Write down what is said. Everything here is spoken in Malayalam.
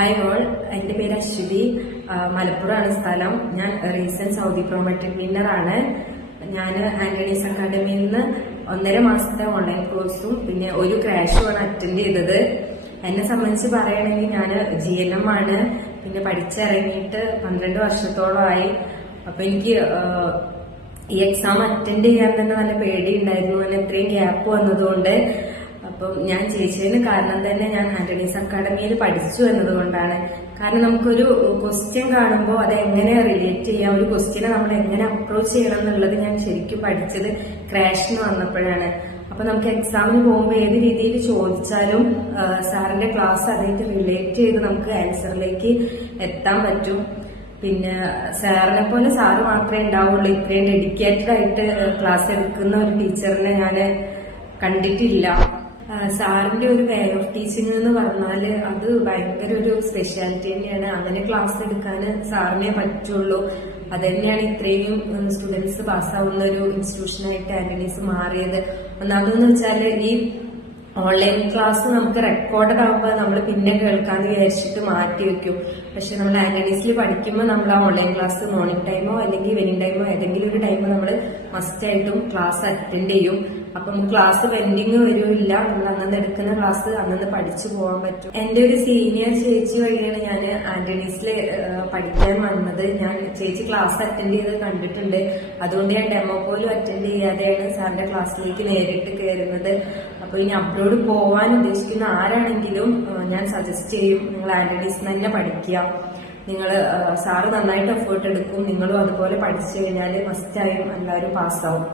ഹായ് ഓൾ, എന്റെ പേര് അശ്വതി. മലപ്പുറമാണ് സ്ഥലം. ഞാൻ റീസെന്റ് സൗദി പ്രോമെട്രിക് വിന്നറാണ്. ഞാൻ ആന്റണീസ് അക്കാഡമിയിൽ നിന്ന് 1.5 മാസത്തെ ഓൺലൈൻ കോഴ്സും പിന്നെ ഒരു ക്രാഷുമാണ് അറ്റൻഡ് ചെയ്തത്. എന്നെ സംബന്ധിച്ച് പറയുകയാണെങ്കിൽ ഞാൻ GNM ആണ്. പിന്നെ പഠിച്ചിറങ്ങിയിട്ട് 12 വർഷത്തോളമായി. അപ്പൊ എനിക്ക് ഈ എക്സാം അറ്റൻഡ് ചെയ്യാൻ തന്നെ നല്ല പേടിയുണ്ടായിരുന്നു. അങ്ങനെ ഇത്രയും ഗ്യാപ്പ് വന്നതുകൊണ്ട്. അപ്പം ഞാൻ ചേച്ചിയതിന് കാരണം തന്നെ ഞാൻ ആന്റണീസ് അക്കാഡമിയിൽ പഠിച്ചു എന്നതുകൊണ്ടാണ്. കാരണം നമുക്കൊരു ക്വസ്റ്റ്യൻ കാണുമ്പോൾ അത് എങ്ങനെ റിലേറ്റ് ചെയ്യാം, ഒരു ക്വസ്റ്റ്യനെ നമ്മൾ എങ്ങനെ അപ്രോച്ച് ചെയ്യണം എന്നുള്ളത് ഞാൻ ശരിക്കും പഠിച്ചത് ക്രാഷിന് വന്നപ്പോഴാണ്. അപ്പൊ നമുക്ക് എക്സാമിന് പോകുമ്പോൾ ഏത് രീതിയിൽ ചോദിച്ചാലും സാറിന്റെ ക്ലാസ് അതായിട്ട് റിലേറ്റ് ചെയ്ത് നമുക്ക് ആൻസറിലേക്ക് എത്താൻ പറ്റും. പിന്നെ സാറിനെ പോലെ സാറ് മാത്രമേ ഉണ്ടാവുള്ളൂ. ഇത്രയും ഡെഡിക്കേറ്റഡ് ആയിട്ട് ക്ലാസ് എടുക്കുന്ന ഒരു ടീച്ചറിനെ ഞാൻ കണ്ടിട്ടില്ല. സാറിന്റെ ഒരു വേ ഓഫ് ടീച്ചിങ് എന്ന് പറഞ്ഞാല് അത് ഭയങ്കര ഒരു സ്പെഷ്യാലിറ്റി തന്നെയാണ്. അങ്ങനെ ക്ലാസ് എടുക്കാൻ സാറിനെ പറ്റുള്ളൂ. അത് തന്നെയാണ് ഇത്രയും സ്റ്റുഡൻസ് പാസ്സാവുന്ന ഒരു ഇൻസ്റ്റിറ്റ്യൂഷനായിട്ട് ആന്റണീസ് മാറിയത്. ഒന്നാമതെന്ന് വെച്ചാല് ഈ ഓൺലൈൻ ക്ലാസ് നമുക്ക് റെക്കോർഡ് ആകുമ്പോൾ നമ്മൾ പിന്നെ കേൾക്കാന്ന് വിചാരിച്ചിട്ട് മാറ്റി വെക്കും. പക്ഷെ നമ്മൾ ആന്റണീസിൽ പഠിക്കുമ്പോൾ നമ്മൾ ആ ഓൺലൈൻ ക്ലാസ് മോർണിംഗ് ടൈമോ അല്ലെങ്കിൽ ഈവനിങ് ടൈമോ ഏതെങ്കിലും ഒരു ടൈമോ നമ്മൾ മസ്റ്റ് ആയിട്ടും ക്ലാസ് അറ്റൻഡ് ചെയ്യും. അപ്പം ക്ലാസ് പെൻഡിങ് വരില്ല. നമ്മൾ അന്നന്ന് എടുക്കുന്ന ക്ലാസ് അന്നന്ന് പഠിച്ചു പോകാൻ പറ്റും. എന്റെ ഒരു സീനിയർ ചേച്ചി വഴിയാണ് ഞാൻ ആന്റണീസിൽ പഠിക്കാൻ വന്നത്. ഞാൻ ചേച്ചി ക്ലാസ് അറ്റൻഡ് ചെയ്ത് കണ്ടിട്ടുണ്ട്. അതുകൊണ്ട് ഞാൻ ഡെമോ പോലും അറ്റൻഡ് ചെയ്യാതെയാണ് സാറിന്റെ ക്ലാസ്സിലേക്ക് നേരിട്ട് കയറുന്നത്. അപ്പൊ ഇനി അബ്രോഡ് പോവാൻ ഉദ്ദേശിക്കുന്ന ആരാണെങ്കിലും ഞാൻ സജസ്റ്റ് ചെയ്യും, നിങ്ങൾ ആന്റണീസിൽ തന്നെ പഠിക്കുക. നിങ്ങൾ സാറ് നന്നായിട്ട് എഫേർട്ട് എടുക്കും. നിങ്ങളും അതുപോലെ പഠിച്ചു കഴിഞ്ഞാൽ മസ്റ്റായും എല്ലാവരും പാസ്സാവും.